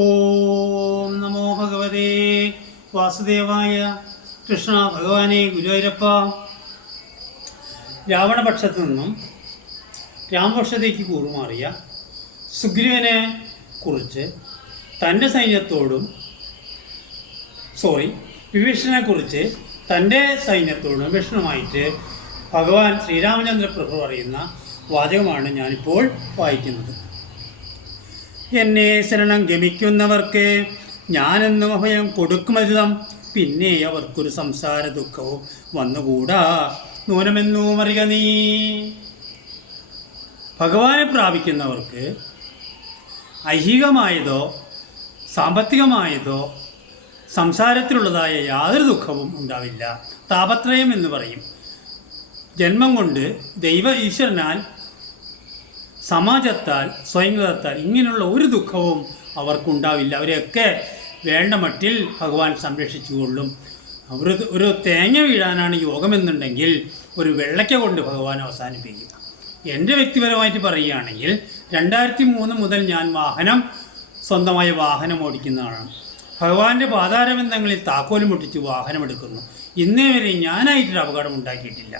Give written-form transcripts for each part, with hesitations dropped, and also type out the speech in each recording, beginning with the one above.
ഓം നമോ ഭഗവതേ വാസുദേവായ. കൃഷ്ണ ഭഗവാനെ ഗുരുവായൂരപ്പ. രാവണപക്ഷത്തു നിന്നും രാമപക്ഷത്തേക്ക് കൂറുമാറിയ സുഗ്രീവനെ കുറിച്ച് തൻ്റെ സൈന്യത്തോടും വിഭീഷണനെ കുറിച്ച് തൻ്റെ സൈന്യത്തോടും വിഭീഷണമായിട്ട് ഭഗവാൻ ശ്രീരാമചന്ദ്രപ്രഭു പറയുന്ന വാചകമാണ് ഞാനിപ്പോൾ വായിക്കുന്നത്. എന്നെ ശരണം ഗമിക്കുന്നവർക്ക് ഞാനെന്നും അഭയം കൊടുക്കുമരുതം, പിന്നെ അവർക്കൊരു സംസാര ദുഃഖവും വന്നുകൂടാ നൂനമെന്നും അറിയുക നീ. ഭഗവാനെ പ്രാപിക്കുന്നവർക്ക് ഐഹികമായതോ സാമ്പത്തികമായതോ സംസാരത്തിലുള്ളതായ യാതൊരു ദുഃഖവും ഉണ്ടാവില്ല. താപത്രയം എന്ന് പറയും. ജന്മം കൊണ്ട് ഈശ്വരനാൽ സമാജത്താൽ സ്വയംകൃതത്താൽ ഇങ്ങനെയുള്ള ഒരു ദുഃഖവും അവർക്കുണ്ടാവില്ല. അവരെയൊക്കെ വേണ്ട മട്ടിൽ ഭഗവാൻ സംരക്ഷിച്ചുകൊള്ളും. ഒരു തേങ്ങ വീഴാനാണ് യോഗമെന്നുണ്ടെങ്കിൽ ഒരു വെള്ളയ്ക്ക കൊണ്ട് ഭഗവാൻ അവസാനിപ്പിക്കും. എൻ്റെ വ്യക്തിപരമായിട്ട് പറയുകയാണെങ്കിൽ 2003 മുതൽ ഞാൻ സ്വന്തമായ വാഹനം ഓടിക്കുന്നതാണ്. ഭഗവാന്റെ പാതാരബന്ധങ്ങളിൽ താക്കോലും മുട്ടിച്ച് വാഹനമെടുക്കുന്നു. ഇന്നേ വരെ ഞാനായിട്ടൊരു അപകടം ഉണ്ടാക്കിയിട്ടില്ല.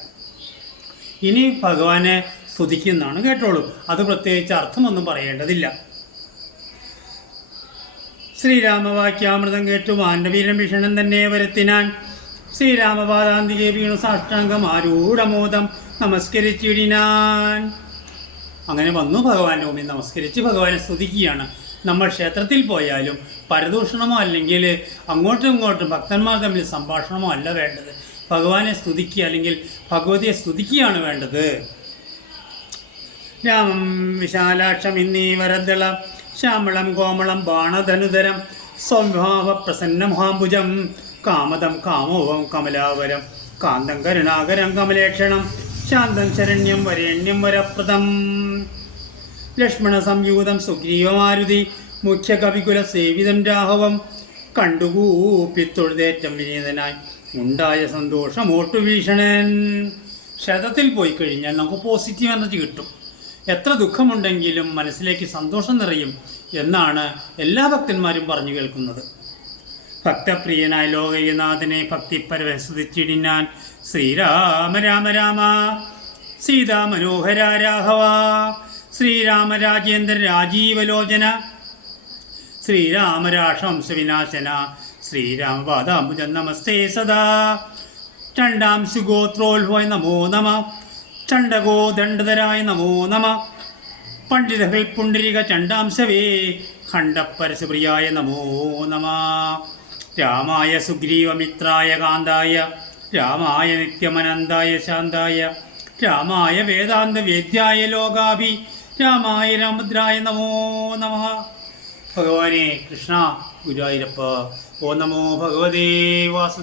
ഇനി ഭഗവാനെ സ്തുതിക്കുന്നതാണ്, കേട്ടോളൂ. അത് പ്രത്യേകിച്ച് അർത്ഥമൊന്നും പറയേണ്ടതില്ല. ശ്രീരാമവാക്യാമൃതം കേട്ടു മാണ്ഡവീരൻ ഭീഷണൻ തന്നെ വരുത്തിനാൻ. ശ്രീരാമപാദാന്തികെ വീണു സാഷ്ടാംഗം ആരൂഢമോദം നമസ്കരിച്ചിടിനാൻ. അങ്ങനെ വന്നു ഭഗവാന്റെ മുമ്പിൽ നമസ്കരിച്ച് ഭഗവാനെ സ്തുതിക്കുകയാണ്. നമ്മൾ ക്ഷേത്രത്തിൽ പോയാലും പരദൂഷണമോ അല്ലെങ്കിൽ അങ്ങോട്ടും ഇങ്ങോട്ടും ഭക്തന്മാർ തമ്മിൽ സംഭാഷണമോ അല്ല വേണ്ടത്. ഭഗവാനെ സ്തുതിക്കുക അല്ലെങ്കിൽ ഭഗവതിയെ സ്തുതിക്കുകയാണ് വേണ്ടത്. രാമം വിശാലാക്ഷം ഇന്നീ വരദളം ശ്യാമളം കോമളം ബാണധനുധരം സ്വഭാവ പ്രസന്നമഹാംബുജം കാമദം കാമോവം കമലാവരം കാന്തം കരുണാകരം കമലേക്ഷണം ശാന്തം ശരണ്യം വരേണ്യം വരപ്രദം ലക്ഷ്മണ സംയൂതം സുഗ്രീവമാരുതി മുഖ്യ കവികുല സേവിതം രാഘവം കണ്ടുകൂപ്പിത്തൊഴുതേറ്റം വിനീതനായി ഉണ്ടായ സന്തോഷമോട്ടു ഭീഷണൻ. ക്ഷേത്രത്തിൽ പോയി കഴിഞ്ഞാൽ നമുക്ക് പോസിറ്റീവ് എനർജി കിട്ടും. എത്ര ദുഃഖമുണ്ടെങ്കിലും മനസ്സിലേക്ക് സന്തോഷം നിറയും എന്നാണ് എല്ലാ ഭക്തന്മാരും പറഞ്ഞു കേൾക്കുന്നത്. ഭക്തപ്രിയനായ ലോകനാഥനെ ഭക്തിപരവസ്തുതിച്ചിടിനാൻ. ശ്രീരാമ രാമ രാമ സീതാ മനോഹര രാഘവ ശ്രീരാമ രാജേന്ദ്ര രാജീവലോചന ശ്രീരാമരാഷംസ വിനാശന ശ്രീരാമപാദാംബുജം നമസ്തേ സദാ. ചണ്ഡാംശു ഗോത്രോത്ഭവായ നമോ നമ ചണ്ഡകോ ദണ്ഡധരായ നമോ നമ പണ്ഡിതകൾ പുണ്ഡരിക ചണ്ഡാംശവേ ഖണ്ഡപരശുപ്രിയായ നമോ നമ. രാമായ സുഗ്രീവമിത്രായ കാന്തായ രാമായ നിത്യമനന്തായ ശാന്തായ രാമായ വേദാന്ത വേദ്യായ ലോകാഭി രാമായ രാമദ്രായ നമോ നമ. ഭഗവാനെ കൃഷ്ണ ഗുരുവായൂരപ്പ. ഓ നമോ ഭഗവതേ വാസു.